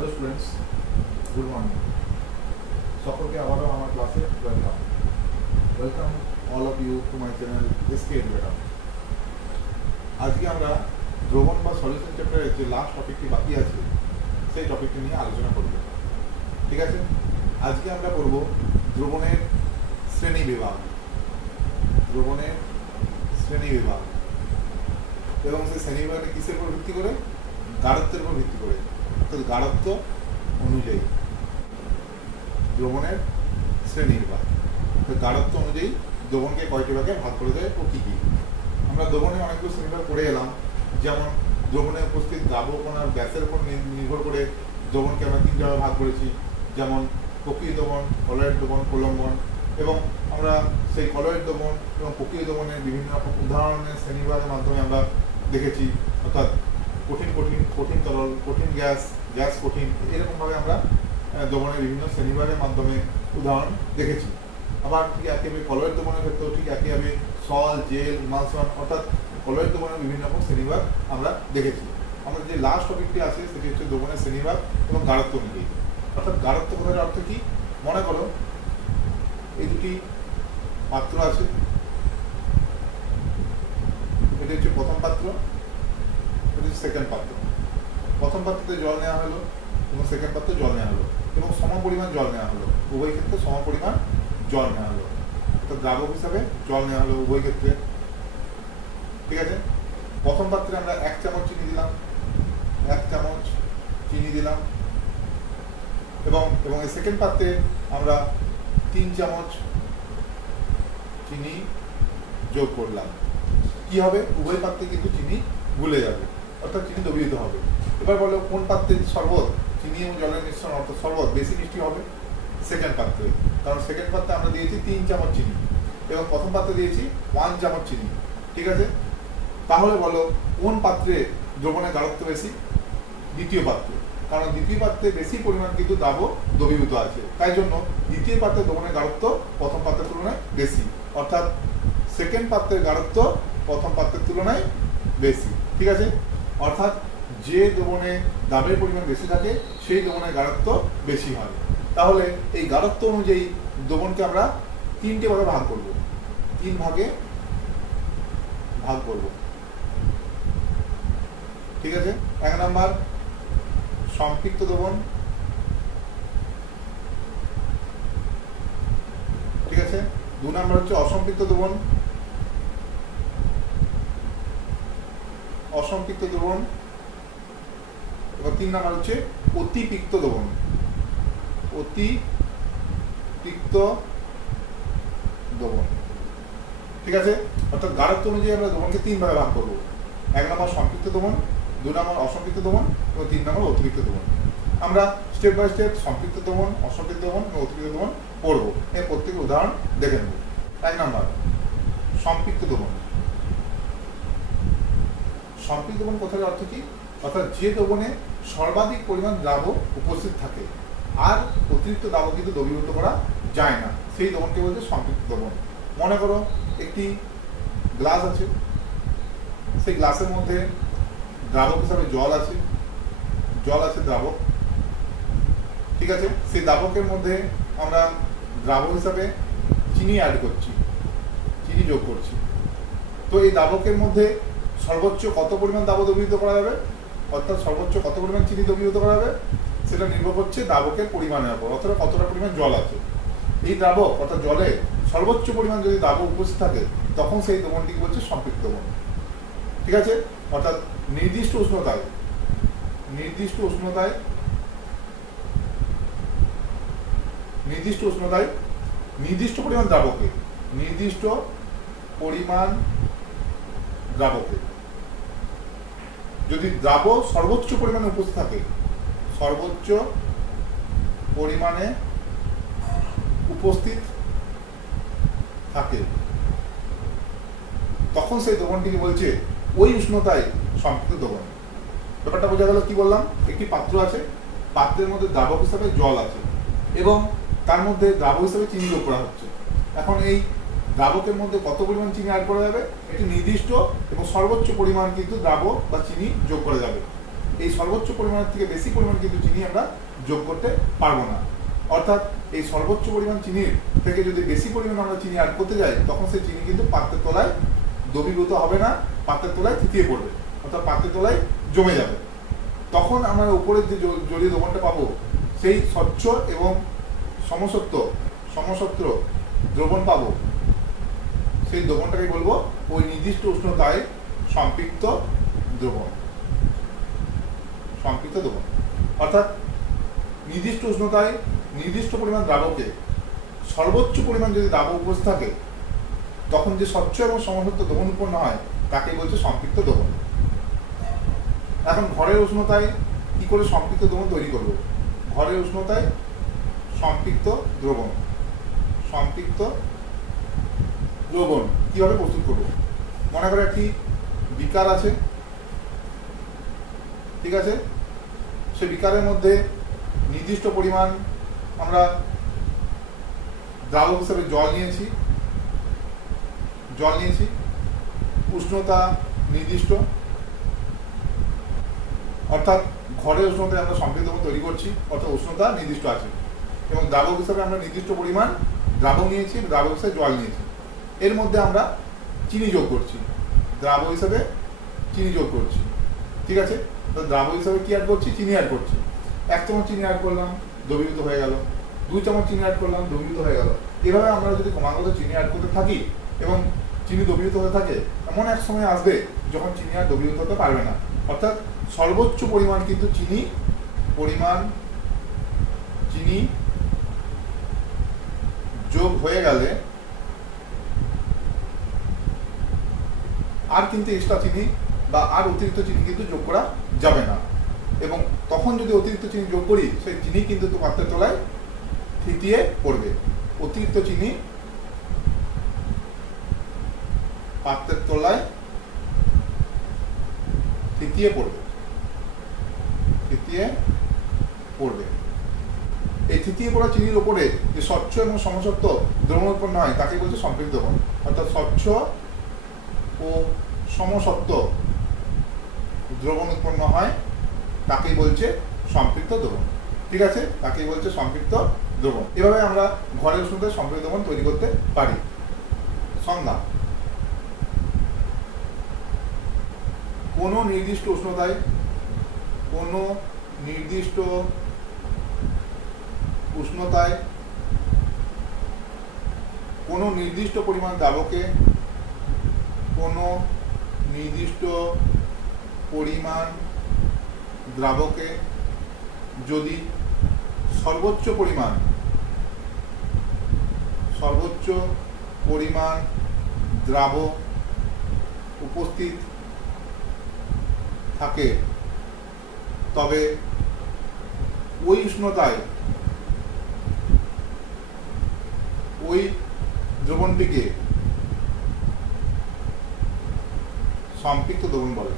Hello students, good morning. সকলকে আবারও আমার ক্লাসে welcome all of you to my channel SK educator. আজকে আমরা দ্রবণ বা সলিউশন চ্যাপ্টারের যে লাস্ট টপিকটি বাকি আছে সেই টপিকটি নিয়ে আলোচনা করব। ঠিক আছে, আজকে আমরা করব দ্রবণের শ্রেণী বিভাগ। দ্রবণের শ্রেণী বিভাগ এবং সেই শ্রেণী বিভাগটা কিসের উপর ভিত্তি করে? গাঢ়ত্বের উপর ভিত্তি করে, অর্থাৎ গাঢ়ত্ব অনুযায়ী দ্রবণের শ্রেণী বিভাগ। গাঢ়ত্ব অনুযায়ী দ্রবণকে কয়টি ভাগে ভাগ করে দেয় ও কী কী। আমরা দ্রবণে অনেকগুলো শ্রেণীবিভাগ পড়ে এলাম, যেমন দ্রবণে উপস্থিত দ্রাবকণার গ্যাসের উপর নির্ভর করে দ্রবণকে আমরা তিনটা ভাগ করেছি, যেমন প্রকৃত দ্রবণ, কলয়েড দ্রবণ, প্রলম্বন। এবং আমরা সেই কলয়েড দ্রবণ এবং প্রকৃত দ্রবণের বিভিন্ন রকম উদাহরণের শ্রেণীবিভাগের মাধ্যমে আমরা দেখেছি, অর্থাৎ কঠিন কঠিন, কঠিন তরল, কঠিন গ্যাস, গ্যাস কঠিন, এরকমভাবে আমরা দ্রবণের বিভিন্ন শ্রেণীবিভাগের মাধ্যমে উদাহরণ দেখেছি। আবার ঠিক একইভাবে কলয়েড দ্রবণের ক্ষেত্রেও ঠিক একইভাবে সল, জেল, ইমালশন, অর্থাৎ কলয়েড দ্রবণের বিভিন্ন রকম শ্রেণীবিভাগ আমরা দেখেছি। আমাদের যে লাস্ট টপিকটি আছে সেটি হচ্ছে দ্রবণের শ্রেণীবিভাগ এবং গাঢ়ত্ব অনুযায়ী। অর্থাৎ গাঢ়ত্ব কথার অর্থ কি? মনে করো এই দুটি পাত্র আছে, এটি হচ্ছে প্রথম পাত্র, এটি হচ্ছে সেকেন্ড পাত্র। প্রথম পাত্রতে জল নেওয়া হলো এবং সেকেন্ড পাত্রে জল নেওয়া হলো এবং সম পরিমাণ জল নেওয়া হলো, উভয় ক্ষেত্রে সম পরিমাণ জল নেওয়া হলো, অর্থাৎ দ্রাবক হিসাবে জল নেওয়া হলো উভয় ক্ষেত্রে। ঠিক আছে, প্রথম পাত্রে আমরা 1 চামচ চিনি দিলাম, 1 চামচ চিনি দিলাম এবং এই সেকেন্ড পাত্রে আমরা 3 চামচ চিনি যোগ করলাম। কি হবে? উভয় পাত্রে কিন্তু চিনি গুলে যাবে, অর্থাৎ চিনি দ্রবীভূত হবে। এবার বলো কোন পাত্রে শরবত, চিনি এবং জলের মিশ্রণ অর্থাৎ শরবত বেশি মিষ্টি হবে? সেকেন্ড পাত্রে, কারণ সেকেন্ড পাত্রে আমরা দিয়েছি 3 চামচ চিনি এবং প্রথম পাত্রে দিয়েছি 1 চামচ চিনি। ঠিক আছে, তাহলে বলো কোন পাত্রে দ্রবণের গাঢ়ত্ব বেশি? দ্বিতীয় পাত্রে, কারণ দ্বিতীয় পাত্রে বেশি পরিমাণ কিন্তু দ্রাবক দ্রবীভূত আছে, তাই জন্য দ্বিতীয় পাত্রে দ্রবণের গাঢ়ত্ব প্রথম পাত্রের তুলনায় বেশি, অর্থাৎ সেকেন্ড পাত্রের গাঢ়ত্ব প্রথম পাত্রের তুলনায় বেশি। ঠিক আছে, অর্থাৎ যে দ্রবণে দ্রাবের পরিমাণ বেশি থাকে সেই দ্রবণের গাঢ়ত্ব বেশি হয়। তাহলে এই গাঢ়ত্ব অনুযায়ী দ্রবণকে আমরা 3টে ভাগে ভাগ করব, 3 ভাগে ভাগ করব। ঠিক আছে, 1 নাম্বার সম্পৃক্ত দ্রবণ। ঠিক আছে, 2 নাম্বার হচ্ছে অসম্পৃক্ত দ্রবণ, অসম্পৃক্ত দ্রবণ এবং 3 নাম্বার হচ্ছে অতিপিক্ত দ্রবণ, অতিপিক্ত দ্রবণ। ঠিক আছে, অর্থাৎ গাঢ়ত্ব অনুযায়ী আমরা দ্রবণকে 3 ভাগে ভাগ করবো। 1 নম্বর সম্পৃক্ত দ্রবণ, 2 নম্বর অসম্পৃক্ত দ্রবণ এবং 3 নম্বর অতিরিক্ত দ্রবণ। আমরা স্টেপ বাই স্টেপ সম্পৃক্ত দ্রবণ, অসম্পৃক্ত দ্রবণ এবং অতিরিক্ত দ্রবণ পড়বো। এর প্রত্যেকের উদাহরণ দেখে নেব। 1 নম্বর সম্পৃক্ত দ্রবণ। সম্পৃক্ত দ্রবণ কথার অর্থ কি? অর্থাৎ যে দ্রবণে সর্বাধিক পরিমাণ দ্রাবক উপস্থিত থাকে আর অতিরিক্ত দ্রাবক কিন্তু দ্রবীভূত করা যায় না, সেই দ্রবণকে বলছে সম্পৃক্ত দ্রবণ। মনে করো একটি গ্লাস আছে, সেই গ্লাসের মধ্যে দ্রাবক হিসাবে জল আছে, জল আছে দ্রাবক। ঠিক আছে, সেই দ্রাবকের মধ্যে আমরা দ্রাবক হিসাবে চিনি অ্যাড করছি, চিনি যোগ করছি। তো এই দ্রাবকের মধ্যে সর্বোচ্চ কত পরিমাণ দ্রাবক দ্রবীভূত করা যাবে, অর্থাৎ সর্বোচ্চ কত পরিমাণ চিনি দ্রবীভূত করা যাবে, সেটা নির্ভর করছে দ্রাবকের পরিমাণের উপর, অর্থাৎ কতটা পরিমাণ জল আছে। এই দ্রাবক অর্থাৎ জলে সর্বোচ্চ পরিমাণ যদি দ্রাবক উপস্থিত থাকে তখন সেই দ্রবণটিকে বলছে সম্পৃক্ত দ্রবণ। ঠিক আছে, অর্থাৎ নির্দিষ্ট উষ্ণতায়, নির্দিষ্ট উষ্ণতায়, নির্দিষ্ট উষ্ণতায় নির্দিষ্ট পরিমাণ দ্রাবকে, নির্দিষ্ট পরিমাণ দ্রাবকে যদি দ্রাবক সর্বোচ্চ পরিমাণে উপস্থিত থাকে, সর্বোচ্চ পরিমাণে উপস্থিত থাকে, তখন সেই দ্রবণটিকে বলছে ওই উষ্ণতায় সম্পৃক্ত দ্রবণ। ব্যাপারটা বোঝা গেল? কি বললাম? একটি পাত্র আছে, পাত্রের মধ্যে দ্রাবক হিসাবে জল আছে এবং তার মধ্যে দ্রাবক হিসাবে চিনি যোগ করা হচ্ছে। এখন এই দ্রাবকের মধ্যে কত পরিমাণ চিনি অ্যাড করা যাবে, একটি নির্দিষ্ট এবং সর্বোচ্চ পরিমাণ কিন্তু দ্রাবক বা চিনি যোগ করা যাবে। এই সর্বোচ্চ পরিমাণের থেকে বেশি পরিমাণ কিন্তু চিনি আমরা যোগ করতে পারবো না। অর্থাৎ এই সর্বোচ্চ পরিমাণ চিনির থেকে যদি বেশি পরিমাণ আমরা চিনি অ্যাড করতে যাই, তখন সেই চিনি কিন্তু পাত্রের তলায় দ্রবীভূত হবে না, পাত্রের তলায় থিতিয়ে পড়বে, অর্থাৎ পাত্রের তলায় জমে যাবে। তখন আমরা উপরের যে জলীয় দ্রবণটা পাবো, সেই স্বচ্ছ এবং সমসত্ব দ্রবণ পাবো, সেই দ্রবণটাকে বলবো ওই নির্দিষ্ট উষ্ণতায় সম্পৃক্ত দ্রবণ। অর্থাৎ নির্দিষ্ট উষ্ণতায় নির্দিষ্ট পরিমাণ দ্রাবকে সর্বোচ্চ পরিমাণ যদি দ্রাবক উপস্থিত থাকে, তখন যে স্বচ্ছ এবং সমসত্ব দ্রবণ উৎপন্ন হয় তাকে বলছে সম্পৃক্ত দ্রবণ। এখন ঘরের উষ্ণতায় কি করে সম্পৃক্ত দ্রবণ তৈরি করব? ঘরের উষ্ণতায় সম্পৃক্ত দ্রবণ কিভাবে প্রস্তুত করব? মনে করে একটি বিকার আছে, ঠিক আছে, সে বিকারের মধ্যে নির্দিষ্ট পরিমাণ আমরা দ্রাবক হিসেবে জল নিয়েছি, উষ্ণতা নির্দিষ্ট, অর্থাৎ ঘরের উষ্ণতায় আমরা সম্পৃক্ত দ্রবণ তৈরি করছি, অর্থাৎ উষ্ণতা নির্দিষ্ট আছে, এবং দ্রাবক হিসাবে আমরা নির্দিষ্ট পরিমাণ দ্রাবক নিয়েছি, দ্রাবক হিসেবে জল নিয়েছি। এর মধ্যে আমরা চিনি যোগ করছি, দ্রাবক হিসাবে চিনি যোগ করছি, ঠিক আছে। তো দ্রাবক হিসাবে কি অ্যাড করছি? চিনি অ্যাড করছি। 1 চামচ চিনি অ্যাড করলাম, দ্রবীভূত হয়ে গেল। 2 চামচ চিনি অ্যাড করলাম, দ্রবীভূত হয়ে গেল। এভাবে আমরা যদি ক্রমাগত চিনি অ্যাড করতে থাকি এবং চিনি দ্রবীভূত হতে থাকে, এমন এক সময় আসবে যখন চিনি আর দ্রবীভূত হতে পারবে না। অর্থাৎ সর্বোচ্চ পরিমাণ কিন্তু চিনি যোগ হয়ে গেলে আর কিন্তু এক্সট্রা চিনি বা আর অতিরিক্ত চিনি কিন্তু যোগ করা যাবে না। এবং তখন যদি অতিরিক্ত চিনি যোগ করি, সেই চিনি কিন্তু পাত্রের তলায় থিতিয়ে পড়বে। অতিরিক্ত চিনি পাত্রের তলায় থিতিয়ে পড়বে। এই থিতিয়ে পড়া চিনির উপরে যে স্বচ্ছ এবং সমসত্ব দ্রবণ উৎপন্ন হয় তাকে বলছে সম্পৃক্ত দ্রবণ। অর্থাৎ স্বচ্ছ ও সমসত্ব দ্রবণ উৎপন্ন হয় তাকেই বলছে সম্পৃক্ত দ্রবণ, ঠিক আছে, তাকেই বলছে সম্পৃক্ত দ্রবণ। এভাবে আমরা ঘরের উষ্ণতায় সম্পৃক্ত দ্রবণ তৈরি করতে পারি। সংজ্ঞা: কোনো নির্দিষ্ট উষ্ণতায় কোনো নির্দিষ্ট পরিমাণ দ্রাবকে যদি সর্বোচ্চ পরিমাণ দ্রাবক উপস্থিত থাকে, তবে ওই উষ্ণতায় ওই দ্রবণটিকে সম্পৃক্ত দ্রবণ বলে,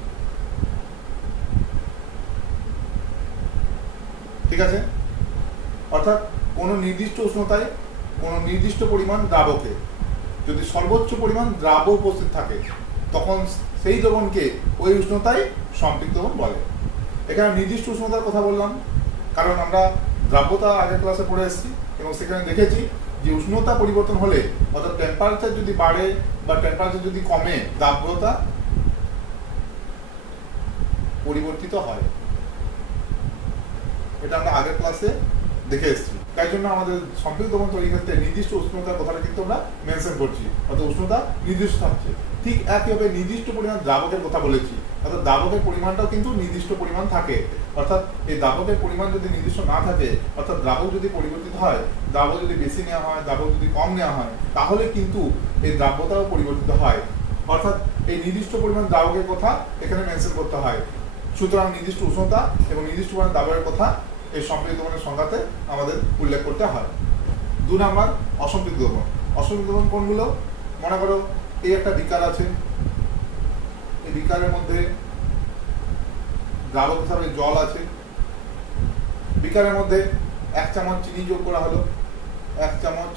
ঠিক আছে। অর্থাৎ কোনো নির্দিষ্ট উষ্ণতায় কোনো নির্দিষ্ট পরিমাণ দ্রাবকে যদি সর্বোচ্চ পরিমাণ দ্রাবক উপস্থিত থাকে, তখন সেই দ্রবণকে ওই উষ্ণতায় সম্পৃক্ত দ্রবণ বলে। এখানে নির্দিষ্ট উষ্ণতার কথা বললাম কারণ আমরা দ্রাব্যতা আগের ক্লাসে পড়ে এসেছি এবং সেখানে দেখেছি যে উষ্ণতা পরিবর্তন হলে, অর্থাৎ টেম্পারেচার যদি বাড়ে বা টেম্পারেচার যদি কমে, দ্রাব্যতা পরিবর্তিত হয়। এটা আমরা আগের ক্লাসে দেখে এসেছি। তাই জন্য আমাদের সম্পৃক্ত দ্রবণ তৈরির ক্ষেত্রে নির্দিষ্ট উষ্ণতার কথাটা কিন্তু আমরা মেনশন করছি, অর্থাৎ উষ্ণতা নির্দিষ্ট থাকছে। ঠিক একইভাবে নির্দিষ্ট পরিমাণ দ্রাবকের কথা বলেছি, অর্থাৎ দ্রাবকের পরিমাণটাও কিন্তু নির্দিষ্ট পরিমাণ থাকে। অর্থাৎ এই দ্রাবকের পরিমাণ যদি নির্দিষ্ট না থাকে, অর্থাৎ দ্রাবক যদি পরিবর্তিত হয়, দ্রাবক যদি বেশি নেওয়া হয়, দ্রাবক যদি কম নেওয়া হয়, তাহলে কিন্তু এই দ্রাব্যতাও পরিবর্তিত হয়। অর্থাৎ এই নির্দিষ্ট পরিমাণ দ্রাবকের কথা এখানে মেনশন করতে হয়। সুতরাং নির্দিষ্ট উষ্ণতা এবং নির্দিষ্ট পরিমাণ দ্রাবকের কথা এই সম্পৃক্ত দ্রবণের সংজ্ঞাতে আমাদের উল্লেখ করতে হয়। 2 নম্বর অসম্পৃক্ত দ্রবণ। অসম্পৃক্ত দ্রবণ কোনগুলো? মনে করো এই একটা বিকার আছে, এই বিকারের মধ্যে দ্রাবক হিসাবে জল আছে, বিকারের মধ্যে 1 চামচ চিনি যোগ করা হলো, 1 চামচ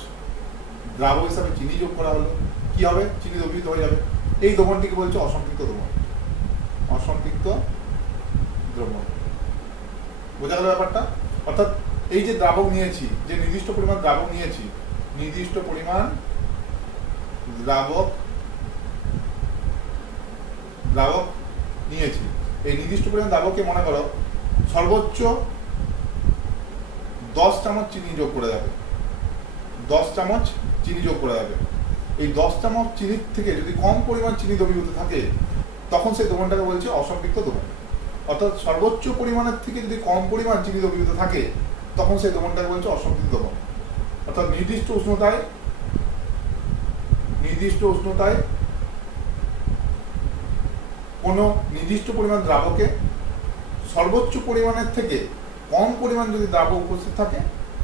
দ্রাবক হিসাবে চিনি যোগ করা হলো। কি হবে? চিনি দ্রবীভূত হয়ে যাবে। এই দ্রবণটিকে বলছে অসম্পৃক্ত দ্রবণ। বোঝা গেল ব্যাপারটা? অর্থাৎ এই যে দ্রাবক নিয়েছি, যে নির্দিষ্ট পরিমাণ দ্রাবক নিয়েছি, নির্দিষ্ট পরিমাণ দ্রাবক নিয়েছি, এই নির্দিষ্ট পরিমাণ দ্রাবকে মনে করো সর্বোচ্চ 10 চামচ চিনি যোগ করা যাবে। 10 চামচ চিনি যোগ করা যাবে। এই 10 চামচ চিনির থেকে যদি কম পরিমাণ চিনি দ্রবীভূত থাকে, তখন সেই দ্রবণটাকে বলছে অসম্পৃক্ত দ্রবণ। অর্থাৎ সর্বোচ্চ পরিমাণের থেকে যদি কম পরিমাণ চিনি দ্রবীভূত থাকে, তখন সেই দ্রবণটাকে বলছে অসম্পৃক্ত দ্রবণ। অর্থাৎ নির্দিষ্ট উষ্ণতায় কোনো নির্দিষ্ট পরিমাণ দ্রাবকে সর্বোচ্চ পরিমাণের থেকে কম পরিমাণ যদি দ্রাবক উপস্থিত থাকে,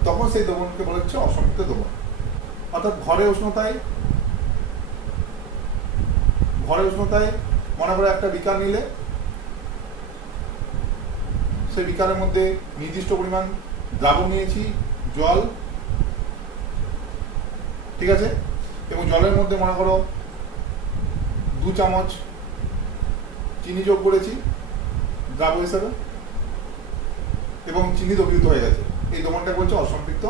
তখন সেই দ্রবণকে বলা হচ্ছে অসম্পৃক্ত দ্রবণ। অর্থাৎ ঘরের উষ্ণতায় মনে করে একটা বিকার নিলে, সেই বিকারের মধ্যে নির্দিষ্ট পরিমাণ দ্রাবক নিয়েছি, জল, ঠিক আছে, এবং জলের মধ্যে মনে করো 2 চামচ চিনি যোগ করেছি দ্রাবক হিসাবে, এবং চিনি দ্রবীভূত হয়ে গেছে। এই দ্রবণটা বলছে অসম্পৃক্ত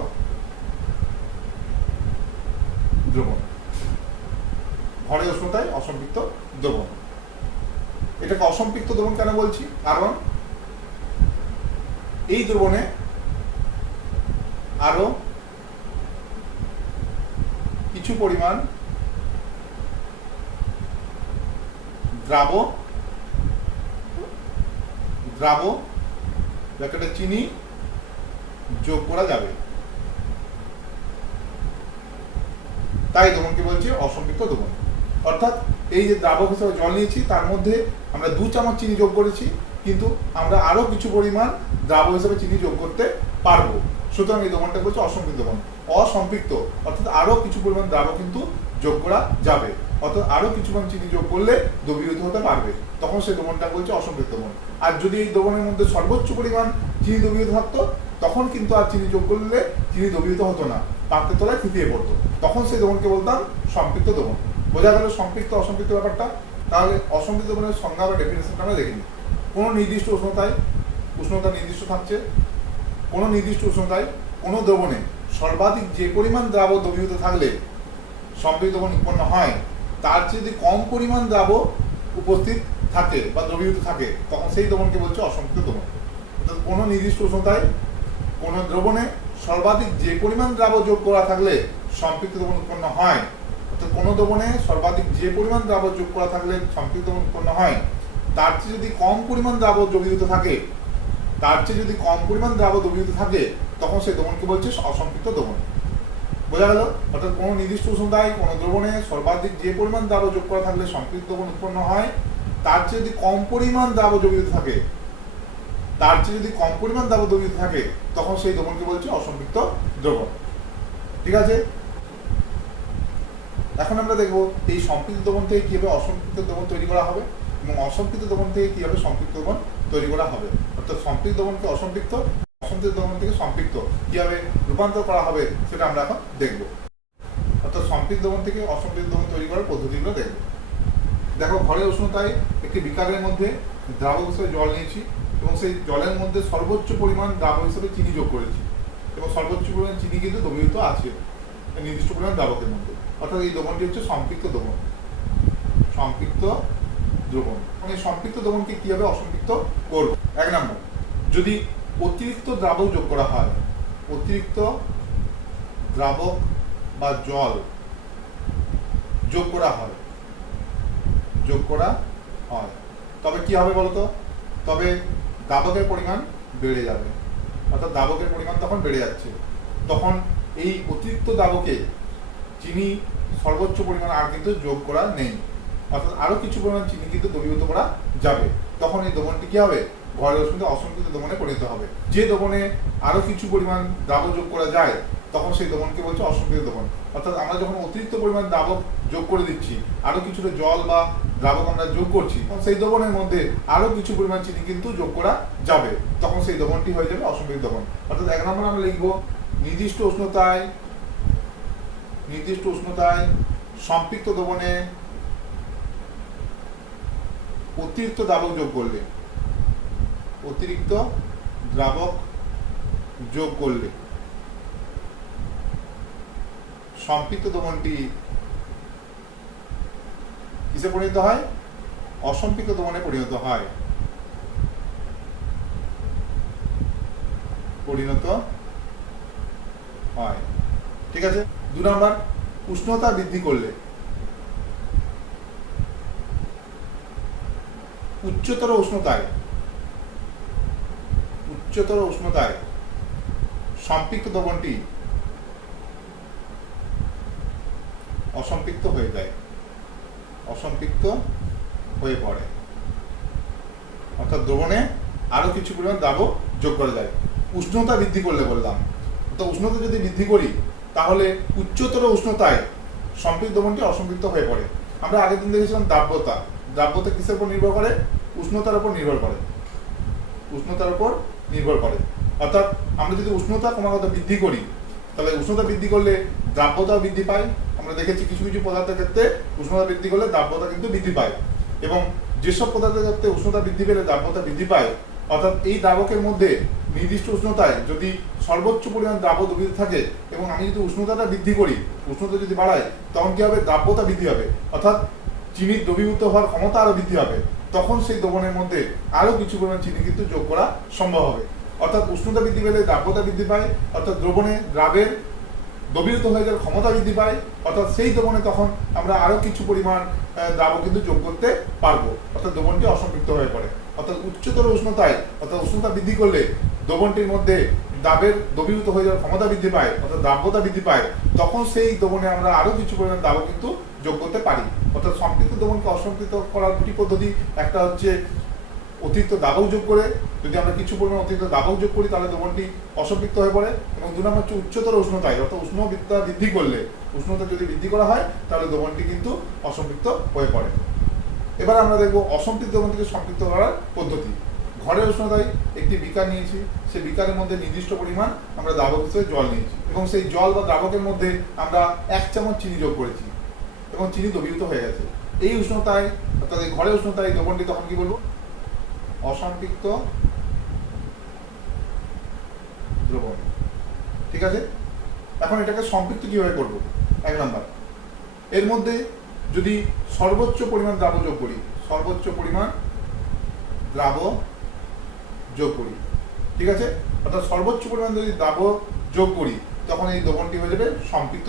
দ্রবণ। ঘরের উষ্ণতায় অসম্পৃক্ত দ্রবণ। এটাকে অসম্পৃক্ত দ্রবণ কেন বলছি? কারণ এই দ্রবণে আরো কিছু পরিমাণ দ্রাবক ব্র্যাকেটে চিনি যোগ করা যাবে, তাই দ্রবণকে বলছি অসম্পৃক্ত দ্রবণ। অর্থাৎ এই যে দ্রাবক হিসেবে জল নিয়েছি, তার মধ্যে আমরা 2 চামচ চিনি যোগ করেছি, কিন্তু আমরা আরো কিছু পরিমাণ দ্রাবক হিসেবে চিনি যোগ করতে পারবো। সুতরাং এই দ্রবণটা বলছে অসম্পৃক্ত দ্রবণ। অসম্পৃক্ত অর্থাৎ আরো কিছু পরিমাণ দ্রাবক কিন্তু যোগ করা যাবে, অর্থাৎ আরো কিছু পরিমাণ চিনি যোগ করলে দ্রবীভূত হতে পারবে, তখন সেই দ্রবণটা বলছে অসম্পৃক্ত দ্রবণ। আর যদি এই দ্রবণের মধ্যে সর্বোচ্চ পরিমাণ চিনি দ্রবীভূত থাকতো, তখন কিন্তু আর চিনি যোগ করলে চিনি দ্রবীভূত হতো না, পাত্রের তলায় থিতিয়ে পড়তো, তখন সেই দ্রবণকে বলতাম সম্পৃক্ত দ্রবণ। বোঝা গেল সম্পৃক্ত অসম্পৃক্ত ব্যাপারটা? তাহলে অসম্পৃক্ত দ্রবণের সংজ্ঞা বা ডেফিনেশনটা আমরা দেখে নিই। কোনো নির্দিষ্ট উষ্ণতা নির্দিষ্ট থাকছে, কোনো নির্দিষ্ট উষ্ণতায় কোনো দ্রবণে সর্বাধিক যে পরিমাণ দ্রাবক দ্রবীভূত থাকলে সম্পৃক্ত দ্রবণ উৎপন্ন হয়, তার চেয়ে যদি কম পরিমাণ দ্রাবক উপস্থিত থাকে বা দ্রবীভূত থাকে, তখন সেই দ্রবণকে বলছে অসম্পৃক্ত দ্রবণ। অর্থাৎ কোনো নির্দিষ্ট উষ্ণতায় কোনো দ্রবণে সর্বাধিক যে পরিমাণ দ্রাবক যোগ করা থাকলে সম্পৃক্ত দ্রবণ উৎপন্ন হয়, অর্থাৎ কোনো দ্রবণে সর্বাধিক যে পরিমাণ দ্রাবক যোগ করা থাকলে সম্পৃক্ত দ্রবণ উৎপন্ন হয়, তার চেয়ে যদি কম পরিমাণ দ্রাবক দ্রবীভূত থাকে, তখন সেই দ্রবণকে বলছে অসম্পৃক্ত দ্রবণ। বোঝা গেল? অর্থাৎ কোনো নির্দিষ্ট উষ্ণতায় কোনো দ্রবণে সর্বাধিক যে পরিমাণ দ্রাবক যোগ করা থাকলে সম্পৃক্ত দ্রবণ উৎপন্ন হয়, তার চেয়ে যদি কম পরিমাণ দ্রাবক দ্রবীভূত থাকে, তখন সেই দ্রবণকে বলছে অসম্পৃক্ত দ্রবণ। ঠিক আছে? এখন আমরা দেখব এই সম্পৃক্ত দ্রবণ থেকে কিভাবে অসম্পৃক্ত দ্রবণ তৈরি করা হবে, এবং অসম্পৃক্ত দ্রবণ থেকে কিভাবে সম্পৃক্ত দ্রবণ তৈরি করা হবে। অর্থাৎ সম্পৃক্ত দ্রবণকে অসম্পৃক্ত দ্রবণ থেকে সম্পৃক্ত কিভাবে রূপান্তর করা হবে, সেটা আমরা এখন দেখব। অর্থাৎ সম্পৃক্ত দ্রবণ থেকে অসম্পৃক্ত দ্রবণ তৈরি করার পদ্ধতিগুলো দেখব। দেখো, ঘরের উষ্ণতায় একটি বিকারের মধ্যে দ্রাবক হিসেবে জল নিয়েছি, এবং সেই জলের মধ্যে সর্বোচ্চ পরিমাণ দ্রাবক হিসেবে চিনি যোগ করেছি, এবং সর্বোচ্চ পরিমাণ চিনি কিন্তু দ্রবীভূত আছে নির্দিষ্ট পরিমাণ দ্রাবকের মধ্যে। অর্থাৎ এই দ্রবণটি হচ্ছে সম্পৃক্ত দ্রবণ। মানে সম্পৃক্ত দ্রবণকে কিভাবে অসম্পৃক্ত করব? 1 নম্বর, যদি অতিরিক্ত দ্রাবক যোগ করা হয়, অতিরিক্ত দ্রাবক বা জল যোগ করা হয়, তবে কি হবে বলতো? তবে দ্রাবকের পরিমাণ বেড়ে যাবে। অর্থাৎ দ্রাবকের পরিমাণ তখন বেড়ে যাচ্ছে, তখন এই অতিরিক্ত দ্রাবকে চিনি সর্বোচ্চ পরিমাণ আর কিন্তু যোগ করা নেই, অর্থাৎ আরো কিছু পরিমাণ চিনি কিন্তু দ্রবীভূত করা যাবে। তখন এই দ্রবণটি কি হবে? ঘরের উষ্ণতায় অসম্পৃক্ত দ্রবণে পরিণত হবে। যে দ্রবণে আরো কিছু পরিমাণ দ্রাবক যোগ করা যায়, তখন সেই দ্রবণকে বলছে অসম্পৃক্ত দ্রবণ। অর্থাৎ আমরা যখন অতিরিক্ত পরিমাণ দ্রাবক যোগ করে দিচ্ছি, আরো কিছুটা জল বা দ্রাবক আমরা যোগ করছি, তখন সেই দ্রবণের মধ্যে আরো কিছু পরিমাণ চিনি কিন্তু যোগ করা যাবে, তখন সেই দ্রবণটি হয়ে যাবে অসম্পৃক্ত দ্রবণ। অর্থাৎ 1 নম্বর আমরা লিখবো, নির্দিষ্ট উষ্ণতায় সম্পৃক্ত দ্রবণে অতিরিক্ত দ্রাবক যোগ করলে দ্রাবক যোগ করলে সম্পৃক্ত দ্রবণটি কিসে পরিণত হয়? অসম্পৃক্ত দ্রবণে পরিণত হয়। ঠিক আছে। 2 নম্বর, উষ্ণতা বৃদ্ধি করলে উচ্চতর উষ্ণতায় সম্পৃক্ত দ্রবণটি অসম্পৃক্ত হয়ে যায়, অসম্পৃক্ত হয়ে পড়ে। অর্থাৎ দ্রবণে আরো কিছু পরিমাণ দ্রাবক যোগ করা যায়। উষ্ণতা বৃদ্ধি করলে বললাম, তো উষ্ণতা যদি বৃদ্ধি করি তাহলে উচ্চতর উষ্ণতায় সম্পৃক্ত দ্রবণটি অসম্পৃক্ত হয়ে পড়ে। আমরা আগের দিন দেখেছিলাম দ্রাব্যতা। দ্রাব্যতা কিসের উপর নির্ভর করে? উষ্ণতার উপর নির্ভর করে। অর্থাৎ আমরা যদি উষ্ণতা ক্রমাগত বৃদ্ধি করি তাহলে উষ্ণতা বৃদ্ধি করলে দ্রাব্যতাও বৃদ্ধি পায়। আমরা দেখেছি কিছু কিছু পদার্থের ক্ষেত্রে উষ্ণতা বৃদ্ধি করলে দ্রাব্যতা কিন্তু বৃদ্ধি পায়, এবং যেসব পদার্থের ক্ষেত্রে উষ্ণতা বৃদ্ধি পেলে দ্রাব্যতা বৃদ্ধি পায়, অর্থাৎ এই দ্রাবকের মধ্যে নির্দিষ্ট উষ্ণতায় যদি সর্বোচ্চ পরিমাণ দ্রাব্য দ্রবীভূত থাকে এবং আমি যদি উষ্ণতাটা বৃদ্ধি করি, উষ্ণতা যদি বাড়াই, তখন কি হবে? দ্রাব্যতা বৃদ্ধি হবে, অর্থাৎ চিনির দ্রবীভূত হওয়ার ক্ষমতা আরো বৃদ্ধি হবে। তখন সেই দ্রবণের মধ্যে আরো কিছু পরিমাণ চিনি কিন্তু যোগ করা সম্ভব হবে। অর্থাৎ উষ্ণতা বৃদ্ধি পেলে দ্রাব্যতা বৃদ্ধি পায়, অর্থাৎ দ্রাবের দ্রবীভূত হয়ে যাওয়ার ক্ষমতা বৃদ্ধি পায়, অর্থাৎ সেই দ্রবণে তখন আমরা আরো কিছু পরিমাণ দ্রাবক কিন্তু যোগ করতে পারবো, অর্থাৎ দ্রবণটি অসম্পৃক্ত হয়ে পড়ে। অর্থাৎ উচ্চতর উষ্ণতায়, অর্থাৎ উষ্ণতা বৃদ্ধি করলে দ্রবণটির মধ্যে দ্রাবের দ্রবীভূত হয়ে যাওয়ার ক্ষমতা বৃদ্ধি পায়, অর্থাৎ দ্রাব্যতা বৃদ্ধি পায়, তখন সেই দ্রবণে আমরা আরো কিছু পরিমাণ দ্রাবক কিন্তু যোগ করতে পারি। অর্থাৎ সম্পৃক্ত দ্রবণকে অসম্পৃক্ত করার দুটি পদ্ধতি, একটা হচ্ছে অতিরিক্ত দ্রাবক যোগ করে। যদি আমরা কিছু পরিমাণ অতিরিক্ত দ্রাবক যোগ করি তাহলে দ্রবণটি অসম্পৃক্ত হয়ে পড়ে, এবং 2 নম্বর হচ্ছে উচ্চতর উষ্ণতায়, অর্থাৎ উষ্ণতা বৃদ্ধি করলে, উষ্ণতা যদি বৃদ্ধি করা হয় তাহলে দ্রবণটি কিন্তু অসম্পৃক্ত হয়ে পড়ে। এবার আমরা দেখবো অসম্পৃক্ত দ্রবণ থেকে সম্পৃক্ত করার পদ্ধতি। ঘরের উষ্ণতায় একটি বিকার নিয়েছি, সেই বিকারের মধ্যে নির্দিষ্ট পরিমাণ আমরা দ্রাবক হিসেবে জল নিয়েছি, এবং সেই জল বা দ্রাবকের মধ্যে আমরা 1 চামচ চিনি যোগ করেছি এবং চিনি দ্রবীভূত হয়ে গেছে। এই উষ্ণতায়, অর্থাৎ এই ঘরের উষ্ণতায় এই দ্রবণটি তখন কি বলবো? অসম্পৃক্ত দ্রবণ। ঠিক আছে। এখন এটাকে সম্পৃক্ত কিভাবে করবো? 1 নম্বর, এর মধ্যে যদি সর্বোচ্চ পরিমাণ দ্রাব যোগ করি, ঠিক আছে, অর্থাৎ সর্বোচ্চ পরিমাণ যদি দ্রাব যোগ করি তখন এই দ্রবণটি হয়ে যাবে সম্পৃক্ত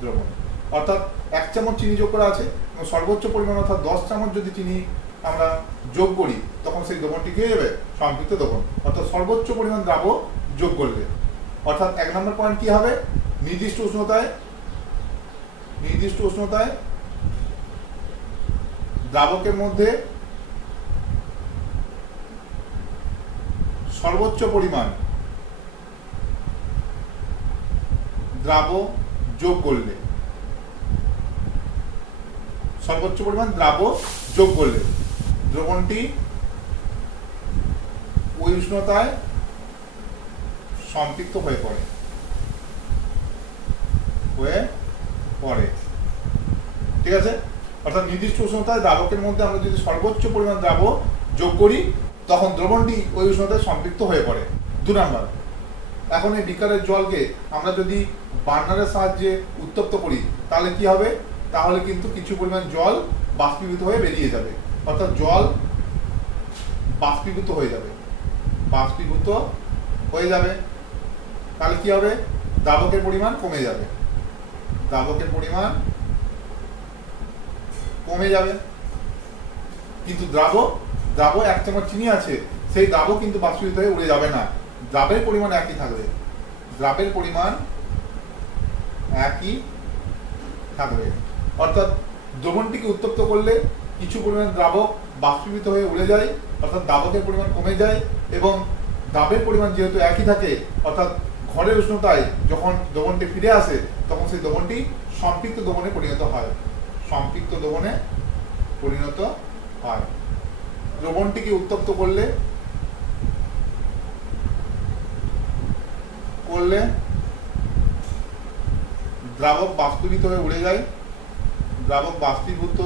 দ্রবণ। অর্থাৎ 1 চামচ চিনি যোগ করা আছে এবং সর্বোচ্চ পরিমাণ অর্থাৎ 10 চামচ যদি চিনি আমরা যোগ করি তখন সেই দ্রবণটি কি হয়ে যাবে? সম্পৃক্ত দ্রবণ। অর্থাৎ সর্বোচ্চ পরিমাণ দ্রাব যোগ করলে, অর্থাৎ 1 নম্বর পয়েন্ট কি হবে? নির্দিষ্ট উষ্ণতায় দ্রাবকের মধ্যে সর্বোচ্চ পরিমাণ দ্রাব যোগ করলে, দ্রবণটি ওই উষ্ণতায় সম্পৃক্ত হয়ে পড়ে। ঠিক আছে। অর্থাৎ নির্দিষ্ট উষ্ণতায় দ্রাবকের মধ্যে আমরা যদি সর্বোচ্চ পরিমাণ দ্রাব যোগ করি তখন দ্রবণটি ওই উষ্ণতায় সম্পৃক্ত হয়ে পড়ে। 2 নম্বর, এখন এই বিকারের জলকে আমরা যদি বার্নারের সাহায্যে উত্তপ্ত করি তাহলে কি হবে? তাহলে কিন্তু কিছু পরিমাণ জল বাষ্পীভূত হয়ে বেরিয়ে যাবে, অর্থাৎ জল বাষ্পীভূত হয়ে যাবে। তাহলে কি হবে? দ্রাবকের পরিমাণ কমে যাবে, কিন্তু দ্রাব 1 চামচ চিনি আছে, সেই দ্রাব কিন্তু বাষ্পীভূত হয়ে উড়ে যাবে না, দ্রাবের পরিমাণ একই থাকবে। অর্থাৎ দ্রবণটিকে উত্তপ্ত করলে কিছু পরিমাণ দ্রাবক বাষ্পীভূত হয়ে উড়ে যায়, অর্থাৎ দ্রাবকের পরিমাণ কমে যায়, এবং দ্রাবের পরিমাণ যেহেতু একই থাকে, অর্থাৎ ঘরের উষ্ণতায় যখন দ্রবণটি ফিরে আসে তখন সেই দ্রবণটি সম্পৃক্ত দ্রবণে পরিণত হয়। দ্রবণটিকে উত্তপ্ত করলে দ্রাবক বাষ্পীভূত হয়ে উড়ে যায়, দ্রাবক বাষ্পীভূত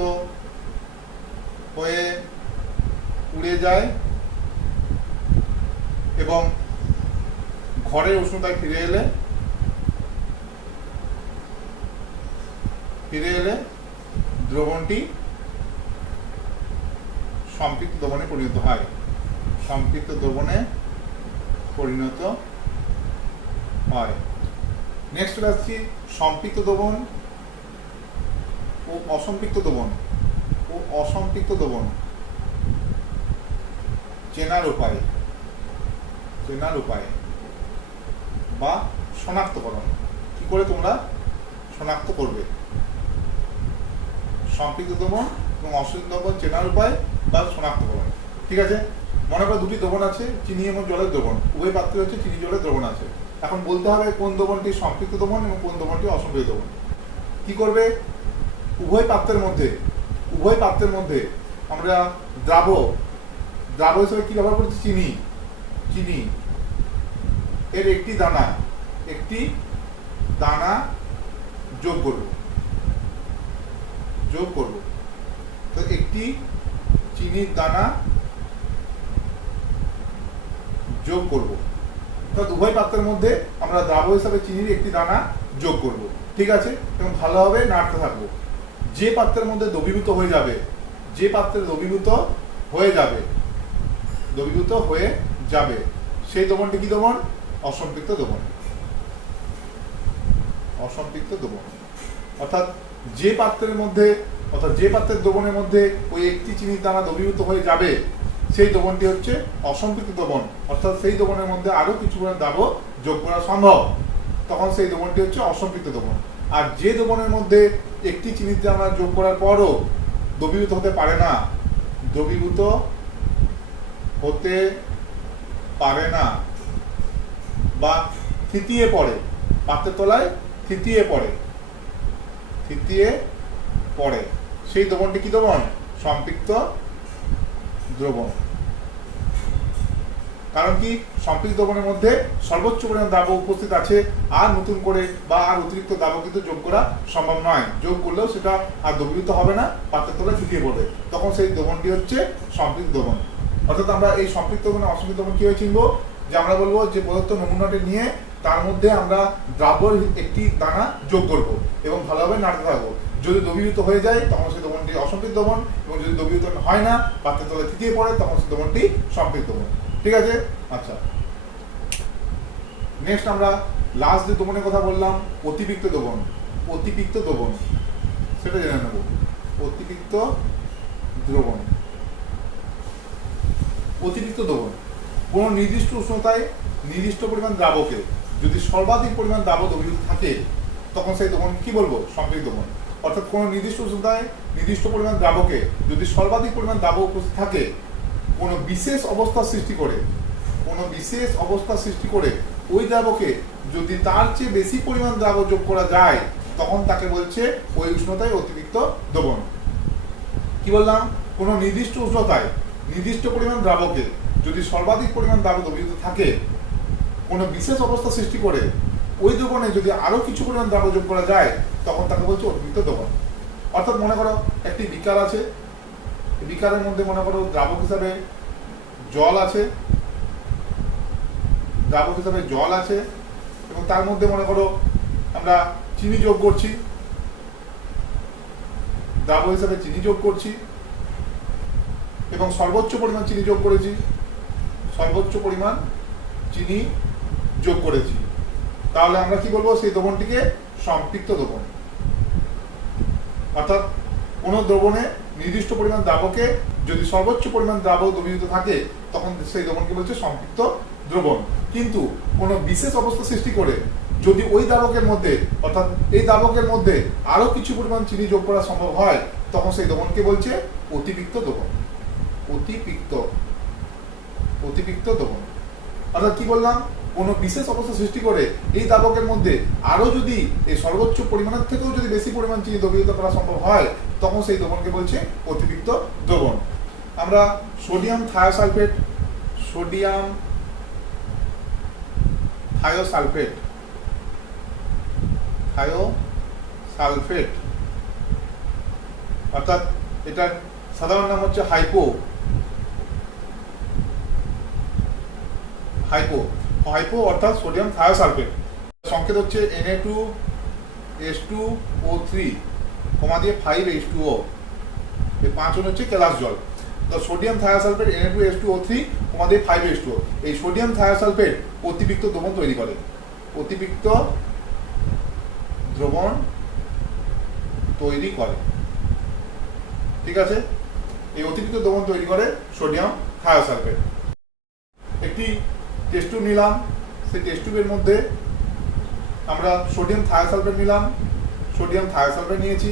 হয়ে উড়ে যায় এবং ঘরের উষ্ণতায় ফিরে এলে দ্রবণটি সম্পৃক্ত দ্রবণে পরিণত হয়। সম্পৃক্ত দ্রবণে পরিণত হয়। নেক্সট চলে আসছি সম্পৃক্ত দ্রবণ ও অসম্পৃক্ত দ্রবণ। চেনার উপায় বা শনাক্তকরণ। কি করে তোমরা শনাক্ত করবে সম্পৃক্ত দ্রবণ এবং অসম্পৃক্ত দ্রবণ চেনার উপায় বা শনাক্তকরণ? ঠিক আছে, মনে করো দুটি দ্রবণ আছে, চিনি এবং জলের দ্রবণ, উভয় পাত্রে হচ্ছে চিনি জলের দ্রবণ আছে। এখন বলতে হবে কোন দ্রবণটি সম্পৃক্ত দ্রবণ এবং কোন দ্রবণটি অসম্পৃক্ত দ্রবণ। কি করবে, উভয় পাত্রের মধ্যে আমরা দ্রাব হিসেবে কি ব্যবহার করছি, চিনি এর একটি দানা যোগ করব। তো একটি চিনির দানা যোগ করব। অর্থাৎ উভয় পাত্রের মধ্যে আমরা দ্রাব হিসাবে চিনির একটি দানা যোগ করব। ঠিক আছে, এবং ভালোভাবে নাড়তে থাকবো। যে পাত্রের মধ্যে দ্রবীভূত হয়ে যাবে সেই দ্রবণটি কি দ্রবণ? অসম্পৃক্ত দ্রবণ। অর্থাৎ যে পাত্রের দ্রবণের মধ্যে ওই একটি চিনির দানা দ্রবীভূত হয়ে যাবে সেই দ্রবণটি হচ্ছে অসম্পৃক্ত দ্রবণ। অর্থাৎ সেই দ্রবণের মধ্যে আরো কিছু দ্রাব যোগ করা সম্ভব, তখন সেই দ্রবণটি হচ্ছে অসম্পৃক্ত দ্রবণ। আর যে দ্রবণের মধ্যে একটি চিনির দানা যোগ করার পরও দ্রবীভূত হতে পারে না বা থিতিয়ে পড়ে, পাত্রের তলায় থিতিয়ে পড়ে, সেই দ্রবণটি কি দ্রবণ? সম্পৃক্ত দ্রবণ। কারণ কি, সম্পৃক্ত দ্রবণের মধ্যে সর্বোচ্চ পরিমাণ দ্রাব উপস্থিত আছে, আর নতুন করে বা আর অতিরিক্ত দ্রাব কিন্তু যোগ করা সম্ভব নয়। যোগ করলেও সেটা আর দ্রবীভূত হবে না, পাত্রের তলায় থিতিয়ে পড়বে, তখন সেই দ্রবণটি হচ্ছে সম্পৃক্ত দ্রবণ। অর্থাৎ আমরা এই সম্পৃক্ত দ্রবণ অসম্পৃক্ত দ্রবণ কিভাবে চিনবো? যে আমরা বলবো যে প্রদত্ত নমুনাটি নিয়ে তার মধ্যে আমরা দ্রাবর একটি দানা যোগ করব এবং ভালোভাবে নাড়তে থাকবো। যদি দ্রবীভূত হয়ে যায় তখন সেই দ্রবণটি অসম্পৃক্ত দ্রবণ, এবং যদি দ্রবীভূত হয় না, পাত্রের তলায় থিতিয়ে পড়ে, তখন সেই দ্রবণটি সম্পৃক্ত দ্রবণ। ঠিক আছে, আচ্ছা। নেক্সট আমরা লাস্ট যে দ্রবণের কথা বললাম, অতিরিক্ত দ্রবণ, সেটা জেনে নেব। অতিরিক্ত দ্রবণ কোন নির্দিষ্ট উষ্ণতায় নির্দিষ্ট পরিমাণ দ্রাবকে যদি সর্বাধিক পরিমাণ দ্রাব দ্রবীভূত থাকে, তখন সেই দ্রবণ কি বলবো? সম্পৃক্ত দ্রবণ। অর্থাৎ কোন নির্দিষ্ট উষ্ণতায় নির্দিষ্ট পরিমাণ দ্রাবকে যদি সর্বাধিক পরিমাণ দ্রাব উপস্থিত থাকে, কোনো বিশেষ অবস্থা সৃষ্টি করে ওই দ্রাবকে যদি তার চেয়ে বেশি পরিমাণ দ্রাব যোগ করা যায়, তখন তাকে বলছে ওই উষ্ণতায় অতিরিক্ত দ্রবণ। কি বললাম? কোনো নির্দিষ্ট উষ্ণতায় নির্দিষ্ট পরিমাণ দ্রাবকে যদি সর্বাধিক পরিমাণ দ্রাব দ্রবীভূত থাকে, কোনো বিশেষ অবস্থা সৃষ্টি করে ওই দ্রবণে যদি আরো কিছু পরিমাণ দ্রাব যোগ করা যায়, তখন তাকে বলছে অতিরিক্ত দ্রবণ। অর্থাৎ মনে করো একটি বিকার আছে, বিকারের মধ্যে মনে করো দ্রাবক হিসাবে জল আছে, এবং তার মধ্যে মনে করো আমরা চিনি যোগ করছি, দ্রাবক হিসাবে চিনি যোগ করছি এবং সর্বোচ্চ পরিমাণ চিনি যোগ করেছি, তাহলে আমরা কি বলবো? সেই দ্রবণটিকে সম্পৃক্ত দ্রবণ। অর্থাৎ কোন দ্রবণে নির্দিষ্ট পরিমাণ দ্রাবকে যদি সর্বোচ্চ পরিমাণ দ্রাবক দ্রবীভূত থাকে, তখন সেই দ্রবণকে বলছে সম্পৃক্ত দ্রবণ। কিন্তু কোনো বিশেষ অবস্থা সৃষ্টি করে যদি ওই দ্রাবকের মধ্যে, অর্থাৎ এই দ্রাবকের মধ্যে আরো কিছু পরিমাণ চিনি যোগ করা সম্ভব হয়, তখন সেই দ্রবণকে বলছে অতিরিক্ত দ্রবণ। অতিরিক্ত দ্রবণ অর্থাৎ কি বললাম? কোনো বিশেষ অবস্থা সৃষ্টি করে এই দ্রাবকের মধ্যে আরো যদি এই সর্বোচ্চ পরিমাণের থেকেও যদি বেশি পরিমাণ চিনি দ্রবীভূত করা সম্ভব হয়, তখন সেই দ্রবণকে বলছে অতিরিক্ত দ্রবণ। আমরা সোডিয়াম থায়োসালফেট অর্থাৎ এটার সাধারণ নাম হচ্ছে হাইপো। হাইপো অর্থাৎ সোডিয়াম থায়োসালফেট, সংকেত হচ্ছে Na2H2O3 কমা দিয়ে 5H2O, এই 5 হচ্ছে কেলাস জল। তো সোডিয়াম থায়োসালফেট Na2H2O3 কমা দিয়ে 5H2O, এই সোডিয়াম থায়োসালফেট অতিরিক্ত দ্রবণ তৈরি করে, অতিরিক্ত দ্রবণ তৈরি করে। ঠিক আছে, এই অতিরিক্ত দ্রবণ তৈরি করে সোডিয়াম থায়োসালফেট। একটি টেস্ট টিউব নিলাম, সেই টেস্ট টিউবের মধ্যে আমরা সোডিয়াম থায়োসালফেট নিলাম, সোডিয়াম থায়োসালফেট নিয়েছি,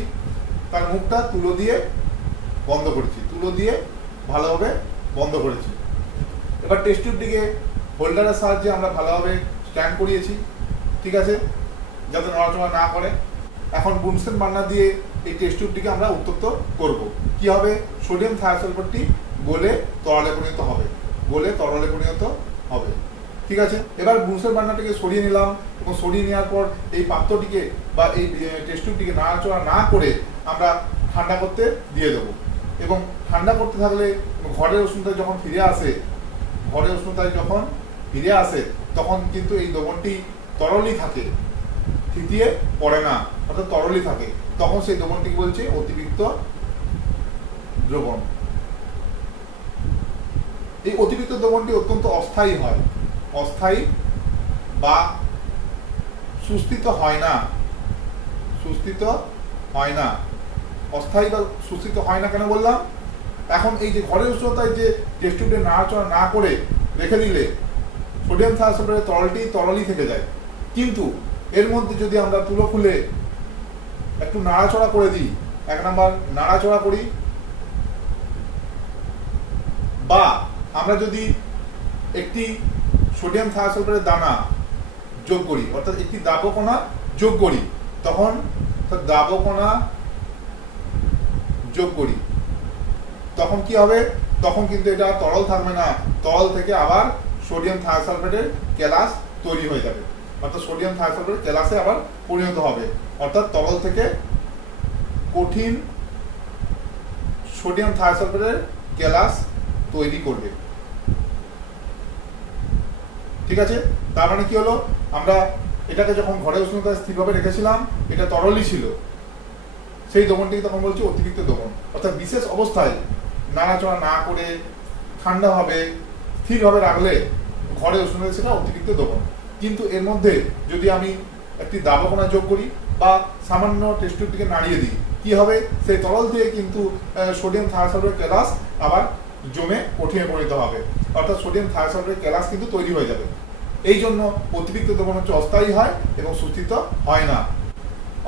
তার মুখটা তুলো দিয়ে বন্ধ করেছি, তুলো দিয়ে ভালোভাবে বন্ধ করেছি। এবার টেস্ট টিউবটিকে হোল্ডারের সাহায্যে আমরা ভালোভাবে স্ট্যান্ড করিয়েছি, ঠিক আছে, যাতে নড়াচড়া না করে। এখন বুনসেন বার্নার দিয়ে এই টেস্ট টিউবটিকে আমরা উত্তপ্ত করব। কি হবে? সোডিয়াম থায়োসালফেটটি গলে তরলে পরিণত হবে, গলে তরলে পরিণত হবে। ঠিক আছে, এবার বুনসেন বার্নারটিকে সরিয়ে নিলাম এবং সরিয়ে নেওয়ার পর এই পাত্রটিকে বা এই টেস্ট টিউবটিকে নাড়াচড়া না করে আমরা ঠান্ডা করতে দিয়ে দেবো। এবং ঠান্ডা করতে থাকলে ঘরের উষ্ণতায় যখন ফিরে আসে, ঘরের উষ্ণতায় যখন ফিরে আসে তখন কিন্তু এই দ্রবণটি তরলই থাকে, থিতিয়ে পড়ে না, অর্থাৎ তরলই থাকে। তখন সেই দ্রবণটিকে বলছে অতিরিক্ত দ্রবণ। এই অতিরিক্ত দ্রবণটি অত্যন্ত অস্থায়ী হয়, অস্থায়ী বা সুস্থিত হয় না, সুস্থিত হয় না। অস্থায়ী বা সুস্থিত হয় না কেন বললাম? এখন এই যে ঘরের উষ্ণতায় যে টেস্ট টিউবটি নাড়াচড়া না করে রেখে দিলে সোডিয়াম থায়োসালফেটের তরলটি তরলই থেকে যায়। কিন্তু এর মধ্যে যদি আমরা তুলো খুলে একটু নাড়াচড়া করে দিই, 1 নাম্বার নাড়াচড়া করি, বা আমরা যদি একটি সোডিয়াম থায়োসালফেটের দানা যোগ করি, অর্থাৎ একটি দ্রাবকণা যোগ করি, তখন দ্রাবকণা যোগ করি, তখন কি হবে? তখন কিন্তু এটা তরল থাকবে না, তরল থেকে আবার সোডিয়াম থায়োসালফেটের কেলাস তৈরি হয়ে যাবে, অর্থাৎ সোডিয়াম থায়োসালফেট কেলাসে আবার পরিণত হবে, অর্থাৎ তরল থেকে কঠিন সোডিয়াম থায়োসালফেটের কেলাস তৈরি করবে। ঠিক আছে, তার মানে কি হলো? আমরা এটাকে যখন ঘরের উষ্ণতায় স্থিরভাবে রেখেছিলাম, এটা তরলই ছিল, সেই দ্রবণটিকে তখন বলছি অতিরিক্ত দ্রবণ। অর্থাৎ বিশেষ অবস্থায় নাড়াচড়া না করে ঠান্ডাভাবে স্থিরভাবে রাখলে ঘরের উষ্ণতায় সেটা অতিরিক্ত দ্রবণ। কিন্তু এর মধ্যে যদি আমি একটি দ্রাবকণা যোগ করি বা সামান্য টেস্ট টিউবটিকে নাড়িয়ে দিই, কি হবে? সেই তরল থেকে কিন্তু সোডিয়াম থায়োসালফেটের কেলাস আবার জমে কঠিনে পরিণত হবে, অর্থাৎ সোডিয়াম থায়োসালফেটের কেলাস কিন্তু তৈরি হয়ে যাবে। এই জন্য অতিরিক্ত দ্রবণ হচ্ছে অস্থায়ী হয় এবং সুস্থিত হয় না,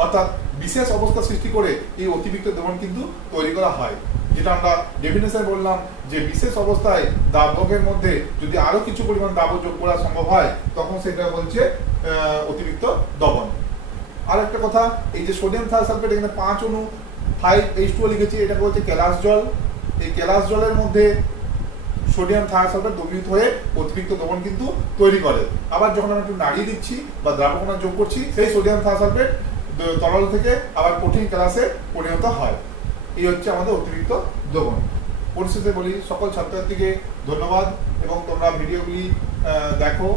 অর্থাৎ বিশেষ অবস্থা সৃষ্টি করে এই অতিরিক্ত দ্রবণ কিন্তু তৈরি করা হয়। যেটা আমরা ডেফিনেশনে বললাম যে বিশেষ অবস্থায় দ্রাবকের মধ্যে যদি আরো কিছু পরিমাণ দ্রাবক যোগ করা সম্ভব হয়, তখন সেটা বলছে অতিরিক্ত দ্রবণ। আর একটা কথা, এই যে সোডিয়াম থায়োসালফেট এখানে 5 অণু 5H2O লিখেছি, এটাকে বলছে কেলাস জল। এই কেলাস জলের মধ্যে সোডিয়াম থায়োসালফেট দ্রবীভূত হয়ে অতিরিক্ত দ্রবণ কিন্তু তৈরি করে। আবার যখন আমরা একটু নাড়িয়ে দিচ্ছি বা দ্রাবকণা যোগ করছি, সেই সোডিয়াম থায়োসালফেট তরল থেকে আবার কঠিন কেলাসে পরিণত হয়। এই হচ্ছে আমাদের অতিরিক্ত দ্রবণ। পরিশেষে বলি, সকল ছাত্রছাত্রীকে ধন্যবাদ এবং তোমরা ভিডিওগুলি দেখো,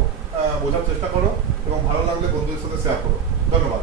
বোঝার চেষ্টা করো এবং ভালো লাগলে বন্ধুদের সাথে শেয়ার করো। ধন্যবাদ।